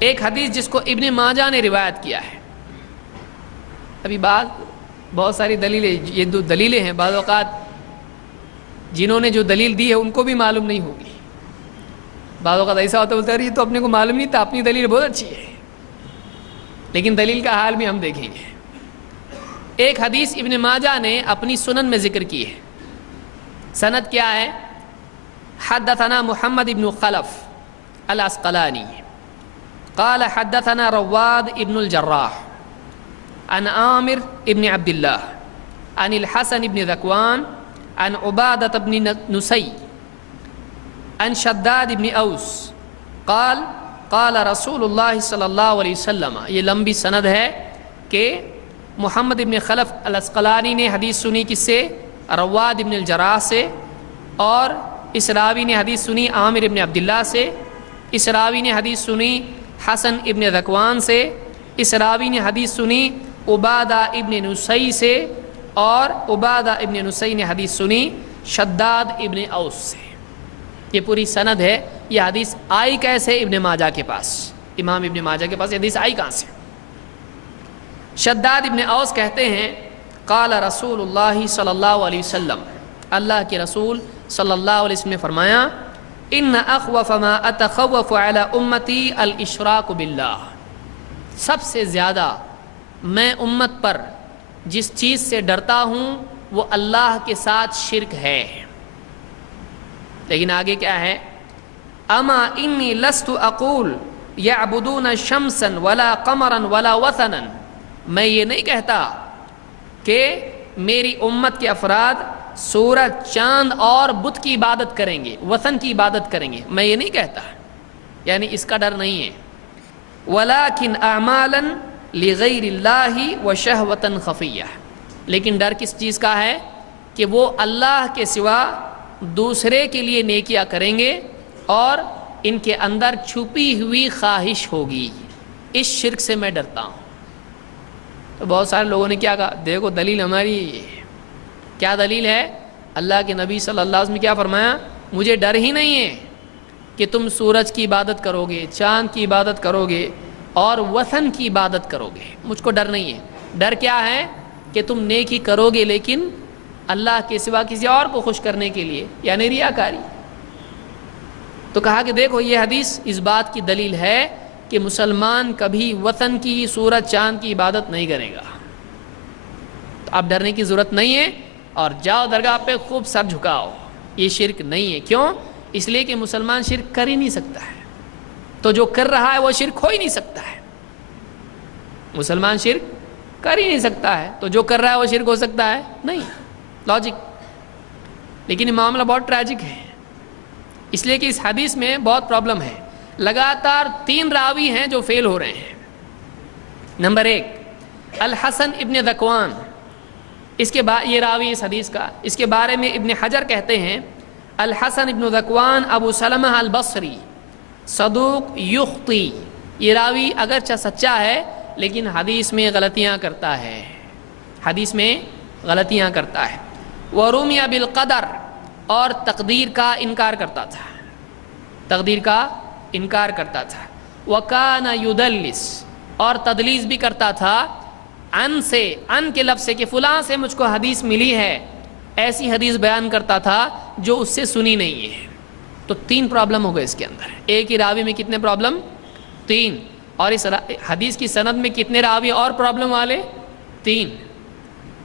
ایک حدیث جس کو ابن ماجہ نے روایت کیا ہے. ابھی بہت ساری دلیلیں، یہ دو دلیلیں ہیں، بعض اوقات جنہوں نے جو دلیل دی ہے ان کو بھی معلوم نہیں ہوگی. بعض اوقات ایسا ہوتا ہے یہ تو اپنے کو معلوم نہیں تھا، اپنی دلیل بہت اچھی ہے، لیکن دلیل کا حال بھی ہم دیکھیں گے. ایک حدیث ابن ماجہ نے اپنی سنن میں ذکر کی ہے. سند کیا ہے؟ حدثنا محمد ابن خلف العسقلانی قال حدثنا رواد ابن الجراح عن عامر ابن عبد الله عن الحسن ابن ذكوان عن عبادة بن نسي عن شداد ابن اوس قال قال رسول اللہ صلی اللہ علیہ وسلم. یہ لمبی سند ہے کہ محمد ابن خلف العسقلانی نے حدیث سنی کس سے؟ رواد ابن الجراح سے. اور اس راوی نے حدیث سنی عامر ابن عبداللہ سے. اس راوی نے حدیث سنی حسن ابن ذکوان سے. اس راوی نے حدیث سنی عبادہ ابن نسی سے. اور عبادہ ابن نسی نے حدیث سنی شداد ابن اوس سے. یہ پوری سند ہے. یہ حدیث آئی کیسے؟ ابن ماجہ کے پاس، امام ابن ماجہ کے پاس یہ حدیث آئی کہاں سے؟ شداد ابن اوس کہتے ہیں قال رسول اللہ صلی اللہ علیہ وسلم، اللہ کے رسول صلی اللہ علیہ وسلم نے فرمایا ان اخوف ما اتخوف علی امتی الاشراک باللہ. سب سے زیادہ میں امت پر جس چیز سے ڈرتا ہوں وہ اللہ کے ساتھ شرک ہے. لیکن آگے کیا ہے؟ اما انی لست اقول یعبدون شمسا ولا قمرا ولا وثنا. میں یہ نہیں کہتا کہ میری امت کے افراد سورج، چاند اور بت کی عبادت کریں گے، وثن کی عبادت کریں گے. میں یہ نہیں کہتا، یعنی اس کا ڈر نہیں ہے. ولیکن اعمالا لغیر اللہ وشہوتا خفیہ. لیکن ڈر کس چیز کا ہے؟ کہ وہ اللہ کے سوا دوسرے کے لیے نیکیاں کریں گے اور ان کے اندر چھپی ہوئی خواہش ہوگی. اس شرک سے میں ڈرتا ہوں. تو بہت سارے لوگوں نے کیا کہا؟ دیکھو دلیل ہماری یہ ہے. کیا دلیل ہے؟ اللہ کے نبی صلی اللہ علیہ وسلم نے کیا فرمایا؟ مجھے ڈر ہی نہیں ہے کہ تم سورج کی عبادت کرو گے، چاند کی عبادت کرو گے اور وثن کی عبادت کرو گے. مجھ کو ڈر نہیں ہے. ڈر کیا ہے؟ کہ تم نیکی کرو گے لیکن اللہ کے سوا کسی اور کو خوش کرنے کے لیے، یعنی ریاکاری. تو کہا کہ دیکھو یہ حدیث اس بات کی دلیل ہے کہ مسلمان کبھی وطن کی، سورج چاند کی عبادت نہیں کرے گا. تو اب ڈرنے کی ضرورت نہیں ہے اور جاؤ درگاہ پہ خوب سر جھکاؤ. یہ شرک نہیں ہے. کیوں؟ اس لیے کہ مسلمان شرک کر ہی نہیں سکتا ہے. تو جو کر رہا ہے وہ شرک ہو ہی نہیں سکتا ہے. مسلمان شرک کر ہی نہیں سکتا ہے، تو جو کر رہا ہے وہ شرک ہو سکتا ہے؟ نہیں. لاجک. لیکن یہ معاملہ بہت ٹریجک ہے، اس لیے کہ اس حدیث میں بہت پرابلم ہے. لگاتار 3 راوی ہیں جو فیل ہو رہے ہیں. نمبر 1 الحسن ابن ذکوان، اس کے بعد یہ راوی اس حدیث کا، اس کے بارے میں ابن حجر کہتے ہیں الحسن ابن ذکوان ابو سلمہ البصری صدوق یخطی. یہ راوی اگرچہ سچا ہے لیکن حدیث میں غلطیاں کرتا ہے. حدیث میں غلطیاں کرتا ہے. ورومی بالقدر، اور تقدیر کا انکار کرتا تھا. تقدیر کا انکار کرتا تھا. وکان یدلس، اور تدلیس بھی کرتا تھا. ان سے، ان کے لفظ سے کہ فلاں سے مجھ کو حدیث ملی ہے، ایسی حدیث بیان کرتا تھا جو اس سے سنی نہیں ہے. تو 3 پرابلم ہو گئے اس کے اندر. ایک ہی راوی میں کتنے پرابلم؟ 3. اور اس حدیث کی سند میں کتنے راوی اور پرابلم والے؟ 3.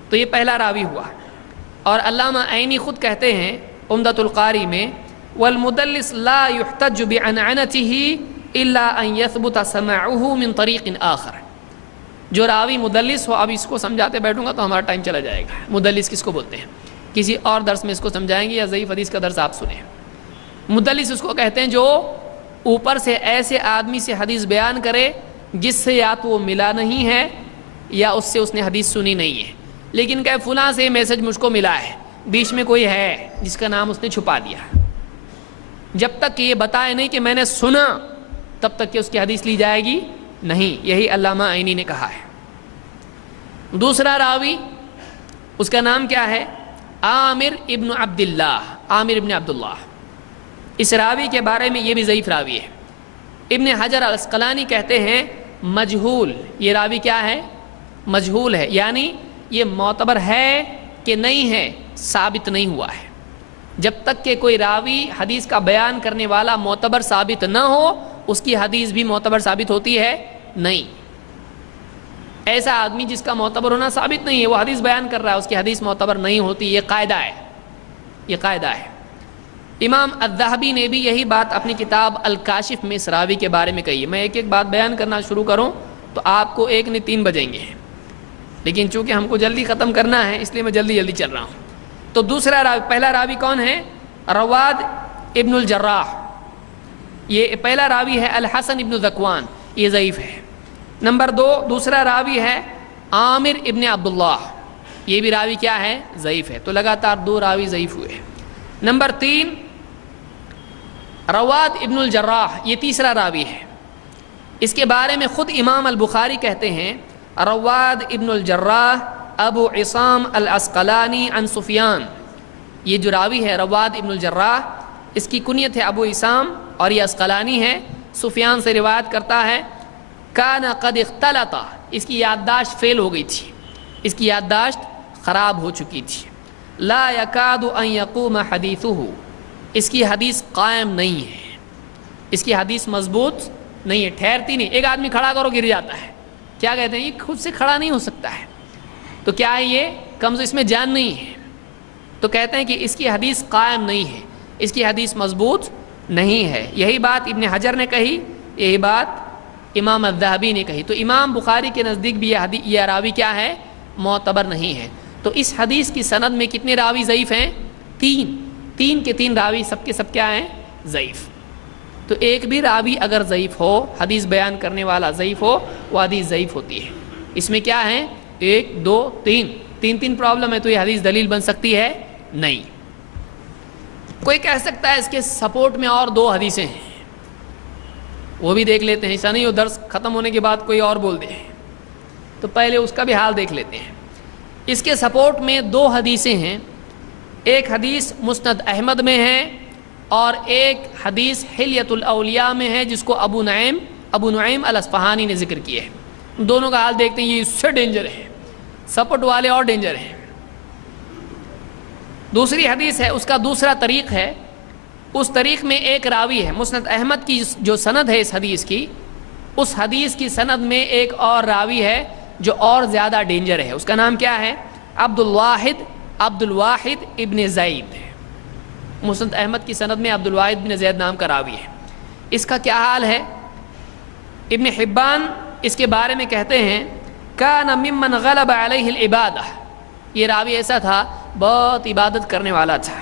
تو یہ پہلا راوی ہوا. اور علامہ عینی خود کہتے ہیں عمدۃ القاری میں والمدلس لا يحتج بعنعنته الا ان يثبت سماعه من طریق آخر. جو راوی مدلس ہو، اب اس کو سمجھاتے بیٹھوں گا تو ہمارا ٹائم چلا جائے گا. مدلس کس کو بولتے ہیں؟ کسی اور درس میں اس کو سمجھائیں گے، یا ضعیف حدیث کا درس آپ سنیں. مدلس اس کو کہتے ہیں جو اوپر سے ایسے آدمی سے حدیث بیان کرے جس سے یا تو وہ ملا نہیں ہے یا اس سے اس نے حدیث سنی نہیں ہے، لیکن کہ فلاں سے میسج مجھ کو ملا ہے، بیچ میں کوئی ہے جس کا نام اس نے چھپا دیا. جب تک کہ یہ بتائے نہیں کہ میں نے سنا تب تک کہ اس کی حدیث لی جائے گی نہیں. یہی علامہ عینی نے کہا ہے. دوسرا راوی اس کا نام کیا ہے؟ عامر ابن عبداللہ. عامر ابن عبداللہ. اس راوی کے بارے میں یہ بھی ضعیف راوی ہے. ابن حجر العسقلانی کہتے ہیں مجہول، یہ راوی کیا ہے؟ مجہول ہے، یعنی یہ معتبر ہے کہ نہیں ہے، ثابت نہیں ہوا ہے۔ جب تک کہ کوئی راوی حدیث کا بیان کرنے والا معتبر ثابت نہ ہو، اس کی حدیث بھی معتبر ثابت ہوتی ہے نہیں۔ ایسا آدمی جس کا معتبر ہونا ثابت نہیں ہے، وہ حدیث بیان کر رہا ہے، اس کی حدیث معتبر نہیں ہوتی، یہ قاعدہ ہے، یہ قاعدہ ہے۔ امام الذہبی نے بھی یہی بات اپنی کتاب الکاشف میں اس راوی کے بارے میں کہی ہے۔ میں ایک ایک بات بیان کرنا شروع کروں تو آپ کو 1 نہیں 3 بجیں گے، لیکن چونکہ ہم کو جلدی ختم کرنا ہے اس لیے میں جلدی چل رہا ہوں۔ تو دوسرا راوی، پہلا راوی کون ہے؟ رواد ابن الجراح، یہ پہلا راوی ہے الحسن ابن ذکوان، یہ ضعیف ہے۔ نمبر 2 دوسرا راوی ہے عامر ابن عبداللہ، یہ بھی راوی کیا ہے؟ ضعیف ہے۔ تو لگاتار 2 راوی ضعیف ہوئے۔ نمبر 3 رواد ابن الجراح، یہ تیسرا راوی ہے۔ اس کے بارے میں خود امام البخاری کہتے ہیں رواد ابن الجراح ابو عصام العسقلانی عن سفیان، یہ جو راوی ہے رواد ابن الجراح، اس کی کنیت ہے ابو عصام اور یہ عسقلانی ہے، سفیان سے روایت کرتا ہے۔ کان قد اختلط، اس کی یادداشت فیل ہو گئی تھی، اس کی یادداشت خراب ہو چکی تھی۔ لا یکاد ان یقوم حدیثہ، اس کی حدیث قائم نہیں ہے، اس کی حدیث مضبوط نہیں ہے، ٹھہرتی نہیں۔ ایک آدمی کھڑا کرو گر جاتا ہے، کیا کہتے ہیں؟ یہ خود سے کھڑا نہیں ہو سکتا ہے، تو کیا ہے؟ یہ کمزور، اس میں جان نہیں ہے، تو کہتے ہیں کہ اس کی حدیث قائم نہیں ہے، اس کی حدیث مضبوط نہیں ہے۔ یہی بات ابن حجر نے کہی، یہی بات امام الذہبی نے کہی۔ تو امام بخاری کے نزدیک بھی یہ راوی کیا ہے؟ معتبر نہیں ہے۔ تو اس حدیث کی سند میں کتنے راوی ضعیف ہیں؟ 3 کے 3 راوی سب کے سب کیا ہیں؟ ضعیف۔ تو ایک بھی راوی اگر ضعیف ہو، حدیث بیان کرنے والا ضعیف ہو، وہ حدیث ضعیف ہوتی ہے۔ اس میں کیا ہے؟ 1 2 3 پرابلم ہے، تو یہ حدیث دلیل بن سکتی ہے نہیں۔ کوئی کہہ سکتا ہے اس کے سپورٹ میں اور 2 حدیثیں ہیں، وہ بھی دیکھ لیتے ہیں، ایسا نہیں ہو درس ختم ہونے کے بعد کوئی اور بول دے، تو پہلے اس کا بھی حال دیکھ لیتے ہیں۔ اس کے سپورٹ میں 2 حدیثیں ہیں، ایک حدیث مسند احمد میں ہے اور ایک حدیث حلیۃ الاولیاء میں ہے، جس کو ابو نعیم الاصفہانی نے ذکر کیا ہے۔ دونوں کا حال دیکھتے ہیں، یہ اس سے ڈینجر ہے، سپورٹ والے اور ڈینجر ہیں۔ دوسری حدیث ہے، اس کا دوسرا طریق ہے، اس طریق میں ایک راوی ہے، مسند احمد کی جو سند ہے اس حدیث کی، اس حدیث کی سند میں ایک اور راوی ہے جو اور زیادہ ڈینجر ہے۔ اس کا نام کیا ہے؟ عبد الواحد ابن زید۔ مسند احمد کی سند میں عبد الواحد ابن زید نام کا راوی ہے۔ اس کا کیا حال ہے؟ ابن حبان اس کے بارے میں کہتے ہیں کان ممن غلب علیہ العبادہ، یہ راوی ایسا تھا بہت عبادت کرنے والا تھا،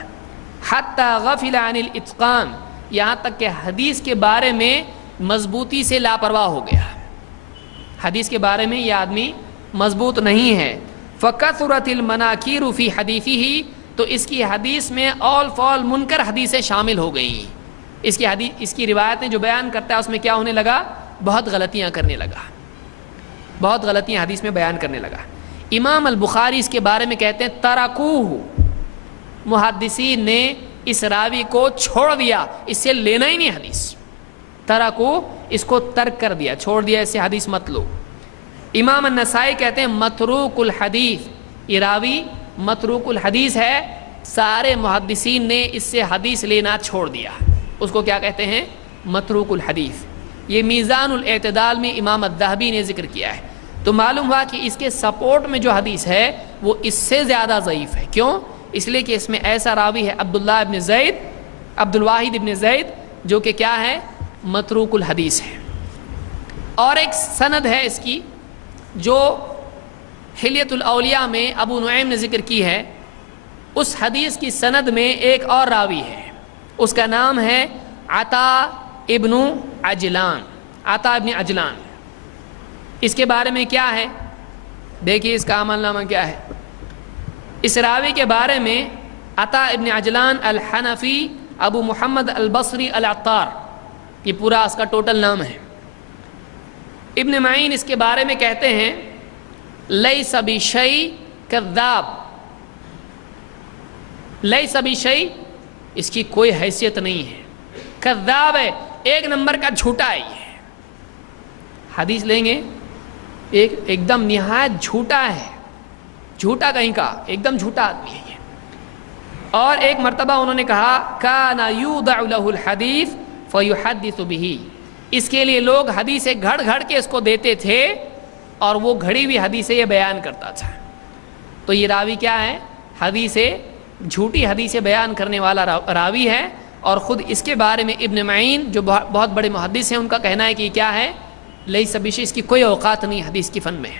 حتی غفل عن الاتقان، یہاں تک کہ حدیث کے بارے میں مضبوطی سے لاپرواہ ہو گیا، حدیث کے بارے میں یہ آدمی مضبوط نہیں ہے۔ فکثرت المناکیر فی حدیثہ، تو اس کی حدیث میں اول فال منکر حدیثیں شامل ہو گئیں، اس کی روایتیں جو بیان کرتا ہے اس میں کیا ہونے لگا؟ بہت غلطیاں کرنے لگا، بہت غلطیاں حدیث میں بیان کرنے لگا۔ امام البخاری اس کے بارے میں کہتے ہیں ترکوہ، محدثین نے اس راوی کو چھوڑ دیا، اس سے لینا ہی نہیں حدیث، ترکوہ، اس کو ترک کر دیا، چھوڑ دیا، اس سے حدیث مت لو۔ امام النسائی کہتے ہیں متروک الحدیث، یہ راوی متروک الحدیث ہے، سارے محدثین نے اس سے حدیث لینا چھوڑ دیا، اس کو کیا کہتے ہیں؟ متروک الحدیث۔ یہ میزان الاعتدال میں امام الذہبی نے ذکر کیا ہے۔ تو معلوم ہوا کہ اس کے سپورٹ میں جو حدیث ہے وہ اس سے زیادہ ضعیف ہے۔ کیوں؟ اس لیے کہ اس میں ایسا راوی ہے عبد الواحد ابن زید، جو کہ کیا ہے؟ متروک الحدیث ہے۔ اور ایک سند ہے اس کی جو حلیۃ الاولیاء میں ابو نعیم نے ذکر کی ہے، اس حدیث کی سند میں ایک اور راوی ہے، اس کا نام ہے عطا ابن عجلان۔ اس کے بارے میں کیا ہے؟ دیکھیے اس کا عمل نامہ کیا ہے۔ اس راوی کے بارے میں عطا ابن عجلان الحنفی ابو محمد البصری العطار، یہ پورا اس کا ٹوٹل نام ہے۔ ابن معین اس کے بارے میں کہتے ہیں لیس بشیء کذاب، لیس بشیء، اس کی کوئی حیثیت نہیں ہے، کذاب ہے، 1 نمبر کا جھوٹا ہے یہ، حدیث لیں گے، ایک دم نہایت جھوٹا ہے، جھوٹا کہیں کا، ایک دم جھوٹا آدمی ہے یہ. اور ایک مرتبہ انہوں نے کہا کان یوضع له الحدیث فیحدث به، اس کے لیے لوگ حدیثیں گھڑ گھڑ کے اس کو دیتے تھے اور وہ گھڑی ہوئی حدیثیں یہ بیان کرتا تھا. تو یہ راوی کیا ہے؟ جھوٹی حدیثیں بیان کرنے والا راوی ہے. اور خود اس کے بارے میں ابن معین جو بہت بڑے محدث ہیں ان کا کہنا ہے کہ یہ کیا ہے؟ لیس بشیء، اس کی کوئی اوقات نہیں حدیث کی فن میں،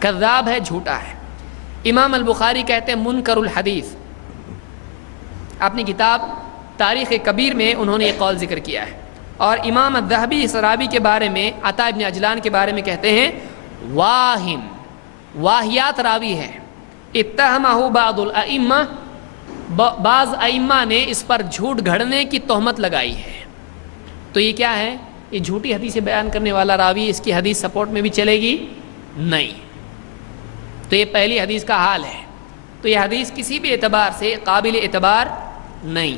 کذاب ہے، جھوٹا ہے. امام البخاری کہتے ہیں منکر الحدیث، اپنی کتاب تاریخ کبیر میں انہوں نے یہ قول ذکر کیا ہے. اور امام الذہبی اس راوی کے بارے میں، عطا ابن عجلان کے بارے میں کہتے ہیں واہم، واہیات راوی ہے. اتہمہ بعض الائمہ، بعض ائمہ نے اس پر جھوٹ گھڑنے کی تہمت لگائی ہے. تو یہ کیا ہے؟ یہ جھوٹی حدیثیں بیان کرنے والا راوی، اس کی حدیث سپورٹ میں بھی چلے گی نہیں. تو یہ پہلی حدیث کا حال ہے. تو یہ حدیث کسی بھی اعتبار سے قابل اعتبار نہیں.